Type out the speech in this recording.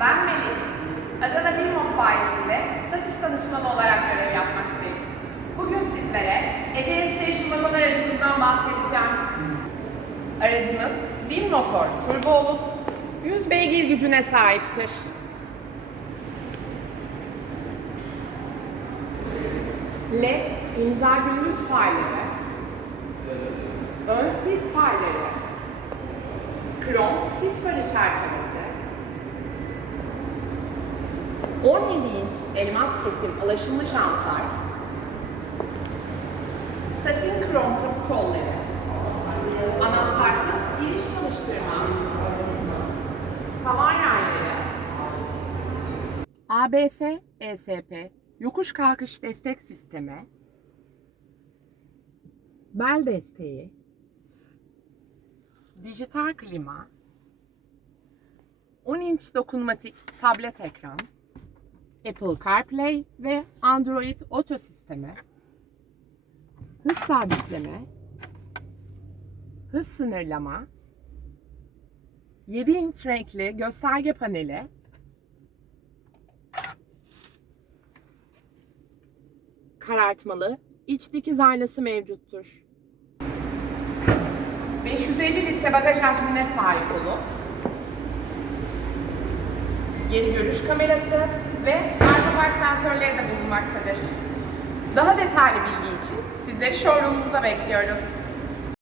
Ben Melis. Adana Bilmot bayisinde satış danışmanı olarak görev yapmaktayım. Bugün sizlere Ege Station Wagon aracımızdan bahsedeceğim. Aracımız bin motor turbo olup 100 beygir gücüne sahiptir. LED imza gündüz farları, ön sis farları, krom sis farı çerçevesi, 17 inç elmas kesim alaşımlı jantlar, satin krom kapı kolları, anahtarsız giriş çalıştırma, tavan yayları, ABS, ESP, yokuş kalkış destek sistemi, bel desteği, dijital klima, 10 inç dokunmatik tablet ekran, Apple CarPlay ve Android Auto sistemi, hız sabitleme, hız sınırlama, 7 inç renkli gösterge paneli, karartmalı iç dikiz aynası mevcuttur. 550 litre bagaj hacmine sahip olup geri görüş kamerası ve arka park sensörleri de bulunmaktadır. Daha detaylı bilgi için sizleri showroom'umuza bekliyoruz.